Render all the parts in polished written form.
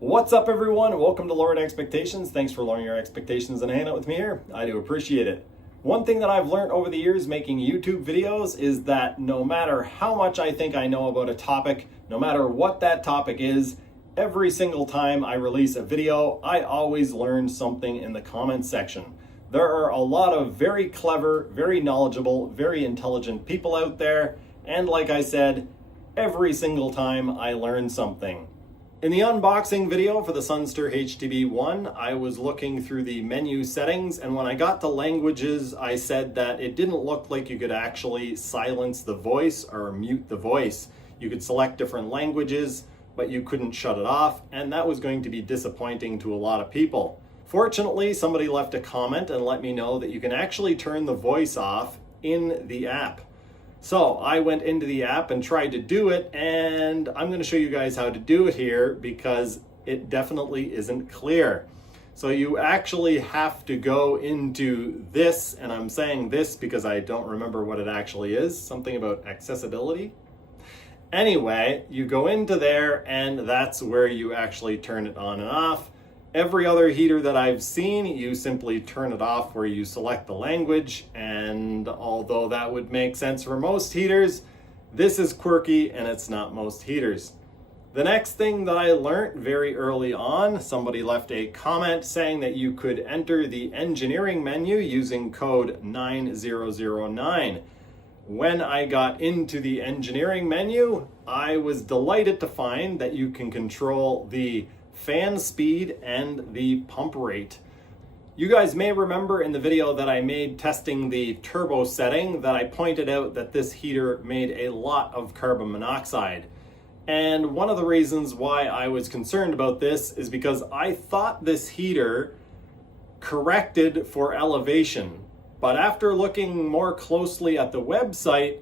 What's up, everyone? Welcome to Lowering Expectations. Thanks for lowering your expectations and hanging out with me here. I do appreciate it. One thing that I've learned over the years making YouTube videos is that no matter how much I think I know about a topic, no matter what that topic is, every single time I release a video, I always learn something in the comments section. There are a lot of very clever, very knowledgeable, very intelligent people out there, and like I said, every single time I learn something. In the unboxing video for the Sunster HTB1, I was looking through the menu settings, and when I got to languages, I said that it didn't look like you could actually silence the voice or mute the voice. You could select different languages, but you couldn't shut it off, and that was going to be disappointing to a lot of people. Fortunately, somebody left a comment and let me know that you can actually turn the voice off in the app. So I went into the app and tried to do it, and I'm going to show you guys how to do it here because it definitely isn't clear. So you actually have to go into this, and I'm saying this because I don't remember what it actually is, something about accessibility. Anyway, you go into there and that's where you actually turn it on and off. Every other heater that I've seen, you simply turn it off where you select the language, and although that would make sense for most heaters, this is quirky and it's not most heaters. The next thing that I learned very early on, somebody left a comment saying that you could enter the engineering menu using code 9009. When I got into the engineering menu, I was delighted to find that you can control the fan speed and the pump rate. You guys may remember in the video that I made testing the turbo setting that I pointed out that this heater made a lot of carbon monoxide. And one of the reasons why I was concerned about this is because I thought this heater corrected for elevation. But after looking more closely at the website,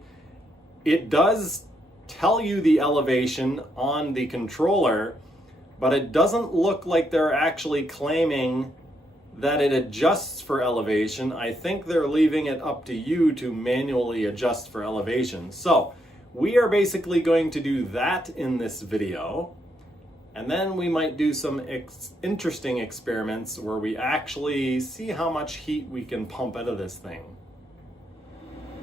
it does tell you the elevation on the controller, but it doesn't look like they're actually claiming that it adjusts for elevation. I think they're leaving it up to you to manually adjust for elevation. So we are basically going to do that in this video. And then we might do some interesting experiments where we actually see how much heat we can pump out of this thing.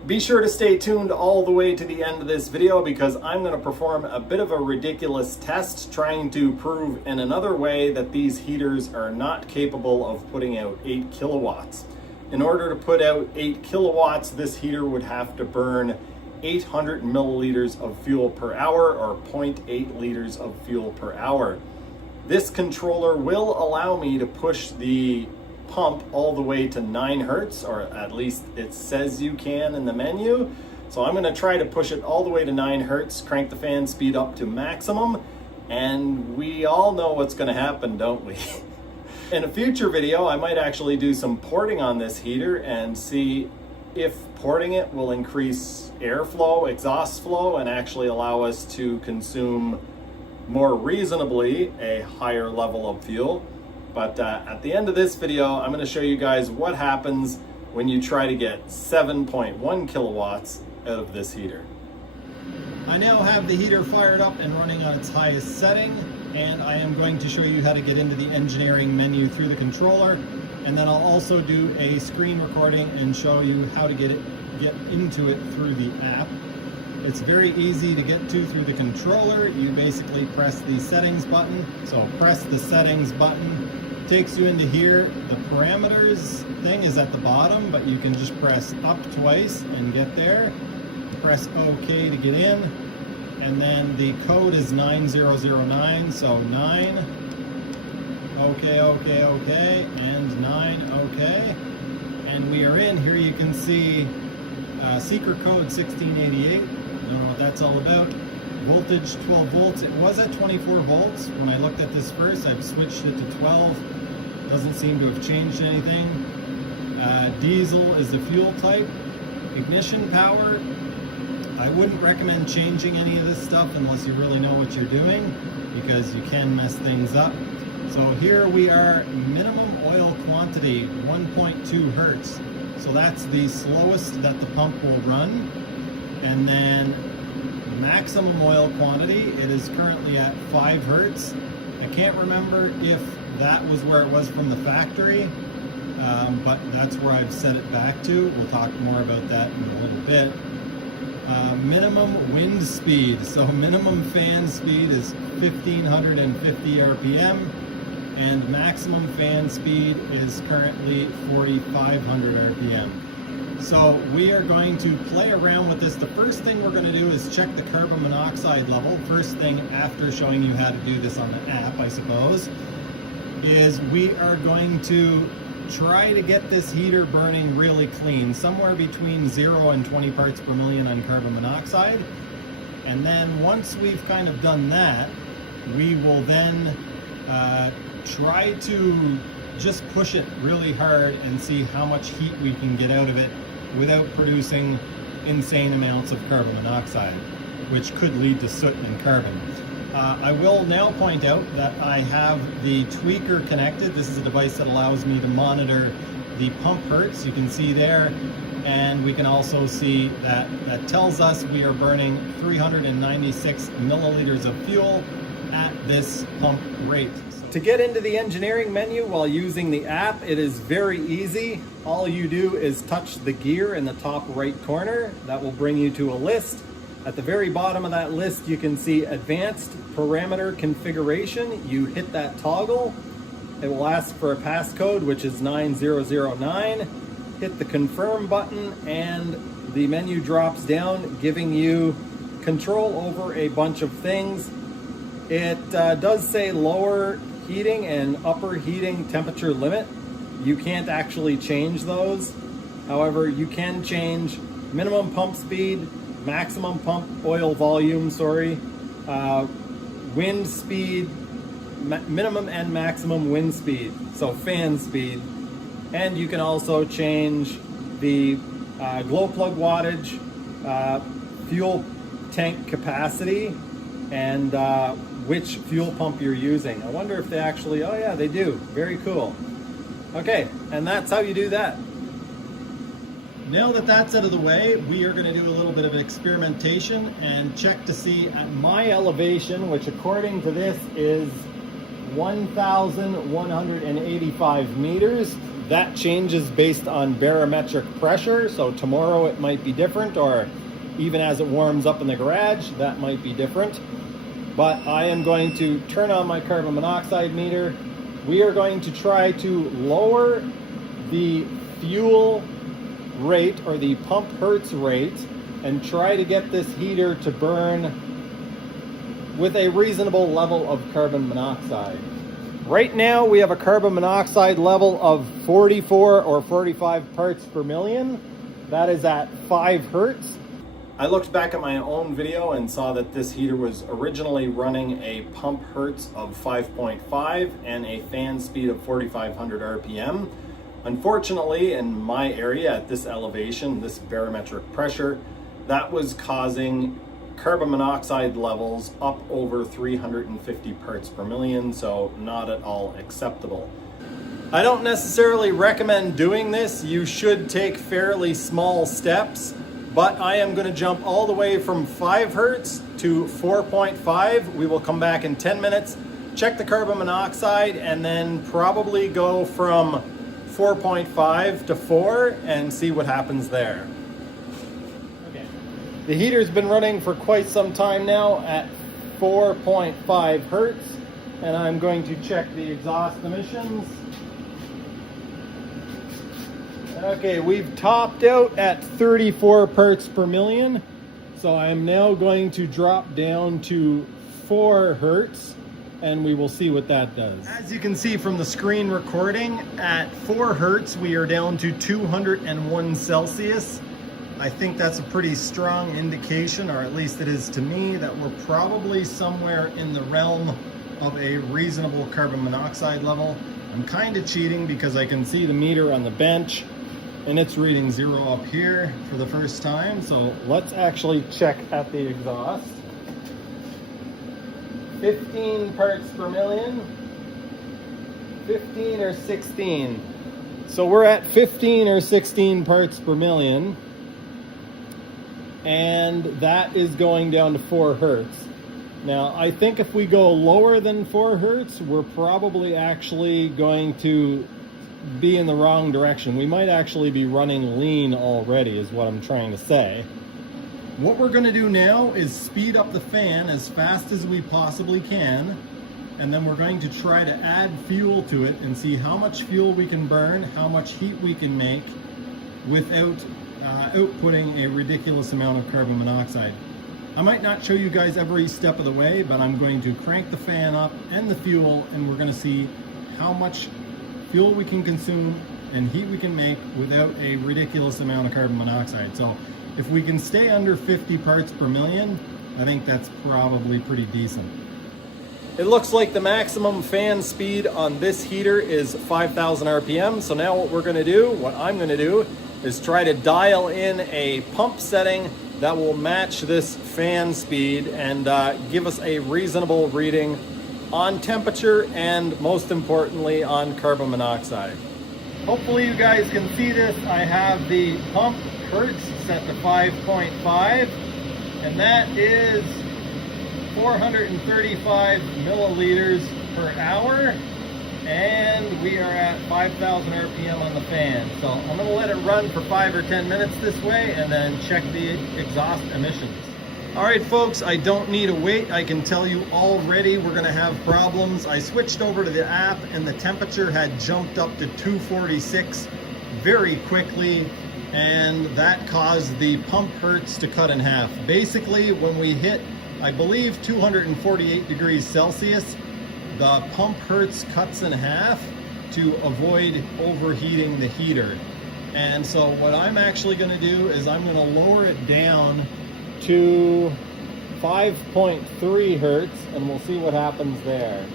Be sure to stay tuned all the way to the end of this video because I'm going to perform a bit of a ridiculous test trying to prove in another way that these heaters are not capable of putting out 8 kilowatts. In order to put out 8 kilowatts, this heater would have to burn 800 milliliters of fuel per hour or 0.8 liters of fuel per hour. This controller will allow me to push the pump all the way to 9 hertz, or at least it says you can in the menu. So I'm going to try to push it all the way to 9 hertz, crank the fan speed up to maximum, and we all know what's going to happen, don't we? In a future video, I might actually do some porting on this heater and see if porting it will increase airflow, exhaust flow, and actually allow us to consume more reasonably a higher level of fuel. But at the end of this video, I'm going to show you guys what happens when you try to get 7.1 kilowatts out of this heater. I now have the heater fired up and running on its highest setting, and I am going to show you how to get into the engineering menu through the controller, and then I'll also do a screen recording and show you how to get into it through the app. It's very easy to get to through the controller. You basically press the settings button. So press the settings button, takes you into here. The parameters thing is at the bottom, but you can just press up twice and get there. Press OK to get in, and then the code is 9009, so 9, OK, OK, OK, and 9, OK. And we are in. Here you can see secret code 1688. I don't know what that's all about. Voltage 12 volts. It was at 24 volts when I looked at this first. I've switched it to 12. Doesn't seem to have changed anything. Diesel is the fuel type. Ignition power. I wouldn't recommend changing any of this stuff unless you really know what you're doing, because you can mess things up. So here we are, minimum oil quantity, 1.2 hertz. So that's the slowest that the pump will run. And then maximum oil quantity, it is currently at 5 hertz. can't remember if that was where it was from the factory, but that's where I've set it back to. We'll talk more about that in a little bit. Minimum wind speed. So minimum fan speed is 1550 RPM, and maximum fan speed is currently 4500 RPM. So we are going to play around with this. The first thing we're going to do is check the carbon monoxide level. First thing after showing you how to do this on the app, I suppose, is we are going to try to get this heater burning really clean, somewhere between 0 and 20 parts per million on carbon monoxide. And then once we've kind of done that, we will then try to just push it really hard and see how much heat we can get out of it without producing insane amounts of carbon monoxide, which could lead to soot and carbon. I will now point out that I have the tweaker connected. This is a device that allows me to monitor the pump hertz. You can see there, and we can also see that that tells us we are burning 396 milliliters of fuel at this pump rate. To get into the engineering menu while using the app, it is very easy. All you do is touch the gear in the top right corner. That will bring you to a list. At the very bottom of that list, you can see advanced parameter configuration. You hit that toggle. It will ask for a passcode, which is 9009. Hit the confirm button, and the menu drops down, giving you control over a bunch of things. It does say lower heating and upper heating temperature limit. You can't actually change those. However, you can change minimum pump speed, maximum pump oil volume, wind speed, minimum and maximum wind speed, so fan speed. And you can also change the glow plug wattage, fuel tank capacity, and which fuel pump you're using. I wonder if they actually, oh yeah, they do. Very cool. Okay, and that's how you do that. Now that that's out of the way, we are going to do a little bit of experimentation and check to see at my elevation, which according to this is 1,185 meters. That changes based on barometric pressure, so tomorrow it might be different, or even as it warms up in the garage, that might be different. But I am going to turn on my carbon monoxide meter. We are going to try to lower the fuel rate, or the pump hertz rate, and try to get this heater to burn with a reasonable level of carbon monoxide. Right now we have a carbon monoxide level of 44 or 45 parts per million. That is at 5 hertz. I looked back at my own video and saw that this heater was originally running a pump hertz of 5.5 and a fan speed of 4,500 RPM. Unfortunately, in my area at this elevation, this barometric pressure, that was causing carbon monoxide levels up over 350 parts per million, so not at all acceptable. I don't necessarily recommend doing this. You should take fairly small steps, but I am going to jump all the way from 5 hertz to 4.5. We will come back in 10 minutes, check the carbon monoxide, and then probably go from 4.5 to 4 and see what happens there. Okay. The heater's been running for quite some time now at 4.5 hertz, and I'm going to check the exhaust emissions. Okay, we've topped out at 34 parts per million, so I'm now going to drop down to 4 hertz, and we will see what that does. As you can see from the screen recording, at 4 hertz we are down to 201 Celsius. I think that's a pretty strong indication, or at least it is to me, that we're probably somewhere in the realm of a reasonable carbon monoxide level. I'm kind of cheating because I can see the meter on the bench, and it's reading 0 up here for the first time. So let's actually check at the exhaust. 15 parts per million, 15 or 16. So we're at 15 or 16 parts per million, and that is going down to 4 hertz. Now, I think if we go lower than 4 hertz, we're probably actually going to be in the wrong direction. We might actually be running lean already, is what I'm trying to say. What we're going to do now is speed up the fan as fast as we possibly can, and then we're going to try to add fuel to it and see how much fuel we can burn, how much heat we can make without outputting a ridiculous amount of carbon monoxide. I might not show you guys every step of the way, but I'm going to crank the fan up and the fuel, and we're going to see how much fuel we can consume and heat we can make without a ridiculous amount of carbon monoxide. So if we can stay under 50 parts per million, I think that's probably pretty decent. It looks like the maximum fan speed on this heater is 5,000 RPM. So now what I'm going to do is try to dial in a pump setting that will match this fan speed and give us a reasonable reading on temperature and, most importantly, on carbon monoxide. Hopefully you guys can see this. I have the pump hertz set to 5.5, and that is 435 milliliters per hour, and we are at 5,000 RPM on the fan. So I'm going to let it run for 5 or 10 minutes this way and then check the exhaust emissions. All right, folks, I don't need to wait. I can tell you already we're going to have problems. I switched over to the app and the temperature had jumped up to 246 very quickly, and that caused the pump hertz to cut in half. Basically, when we hit, I believe, 248 degrees Celsius, the pump hertz cuts in half to avoid overheating the heater. And so what I'm actually going to do is I'm going to lower it down to 5.3 hertz, and we'll see what happens there.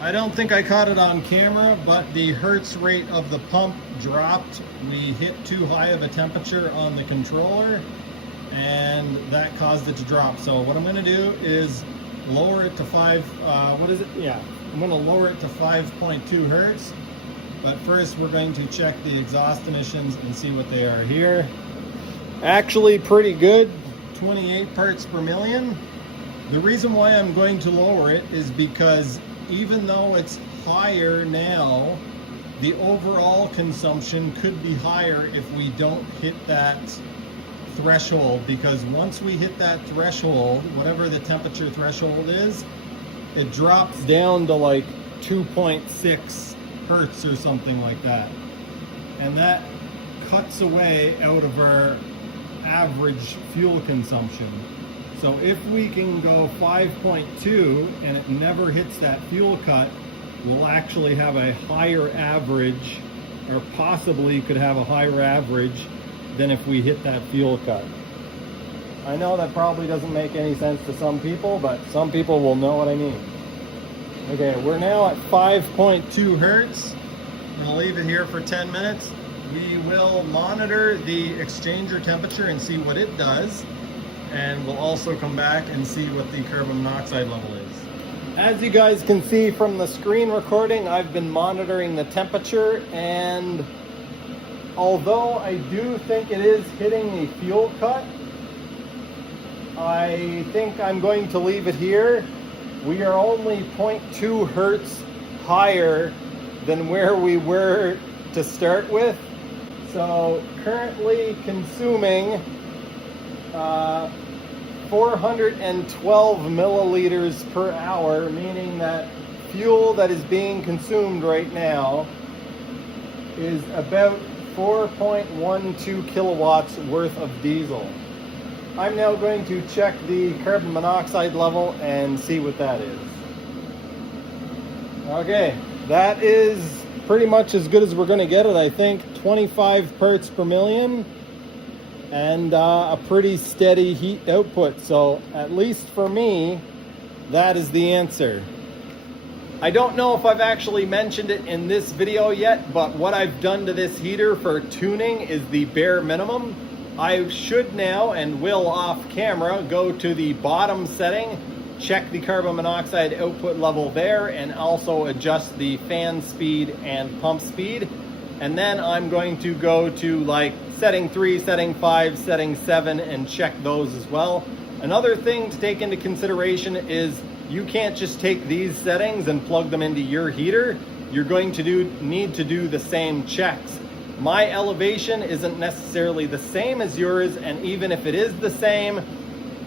I don't think I caught it on camera, but the hertz rate of the pump dropped. We hit too high of a temperature on the controller, and that caused it to drop. So what I'm going to do is lower it to I'm going to lower it to 5.2 hertz. But first we're going to check the exhaust emissions and see what they are here. Actually pretty good, 28 parts per million. The reason why I'm going to lower it is because even though it's higher now, the overall consumption could be higher if we don't hit that threshold, because once we hit that threshold, whatever the temperature threshold is, it drops down to like 2.6 hertz or something like that. And that cuts away out of our average fuel consumption. So if we can go 5.2 and it never hits that fuel cut, we'll actually have a higher average, or possibly could have a higher average than if we hit that fuel cut. I know that probably doesn't make any sense to some people, but some people will know what I mean. Okay, we're now at 5.2 hertz. I'm gonna leave it here for 10 minutes. We will monitor the exchanger temperature and see what it does. And we'll also come back and see what the carbon monoxide level is. As you guys can see from the screen recording, I've been monitoring the temperature, and although I do think it is hitting the fuel cut, I think I'm going to leave it here. We are only 0.2 hertz higher than where we were to start with. So currently consuming 412 milliliters per hour, meaning that fuel that is being consumed right now is about 4.12 kilowatts worth of diesel. I'm now going to check the carbon monoxide level and see what that is. Okay, that is pretty much as good as we're going to get it, I think. 25 parts per million. And a pretty steady heat output. So at least for me, that is the answer. I don't know if I've actually mentioned it in this video yet, but what I've done to this heater for tuning is the bare minimum. I should now, and will off camera, go to the bottom setting, check the carbon monoxide output level there, and also adjust the fan speed and pump speed. And then I'm going to go to like setting 3, setting 5, setting 7, and check those as well. Another thing to take into consideration is you can't just take these settings and plug them into your heater. You're going to need to do the same checks. My elevation isn't necessarily the same as yours, and even if it is the same,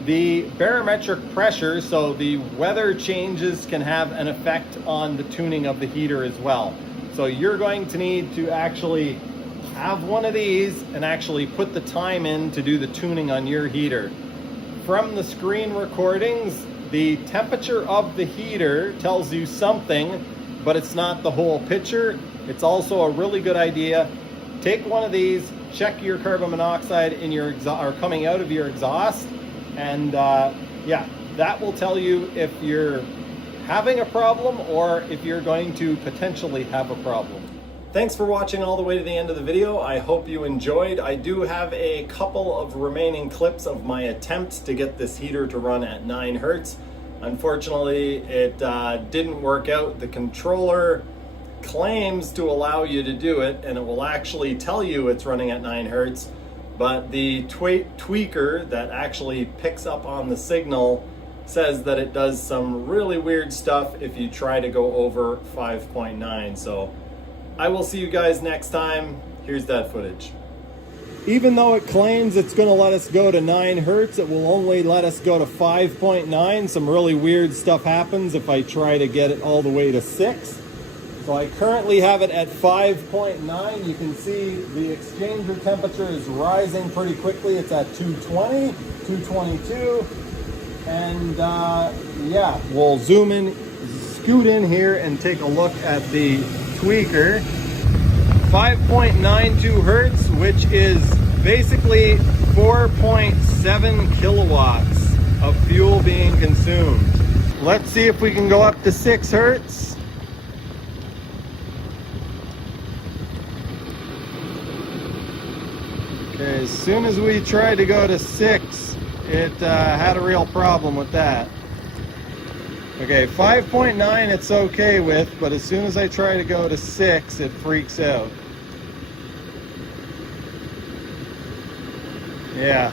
the barometric pressure, so the weather changes, can have an effect on the tuning of the heater as well. So you're going to need to actually have one of these and actually put the time in to do the tuning on your heater. From the screen recordings, the temperature of the heater tells you something, but it's not the whole picture. It's also a really good idea. Take one of these, check your carbon monoxide in your coming out of your exhaust, and yeah, that will tell you if you're having a problem or if you're going to potentially have a problem. Thanks for watching all the way to the end of the video. I hope you enjoyed. I do have a couple of remaining clips of my attempt to get this heater to run at 9 hertz. Unfortunately, it didn't work out. The controller claims to allow you to do it, and it will actually tell you it's running at 9 hertz, but the tweaker that actually picks up on the signal says that it does some really weird stuff if you try to go over 5.9. So I will see you guys next time. Here's that footage. Even though it claims it's going to let us go to 9 hertz, it will only let us go to 5.9. Some really weird stuff happens if I try to get it all the way to 6. So I currently have it at 5.9. You can see the exchanger temperature is rising pretty quickly. It's at 220, 222. And yeah, we'll zoom in, scoot in here and take a look at the tweaker. 5.92 hertz, which is basically 4.7 kilowatts of fuel being consumed. Let's see if we can go up to 6 hertz. Okay, as soon as we tried to go to 6, it had a real problem with that. Okay, 5.9 it's okay with, but as soon as I try to go to 6, it freaks out. Yeah.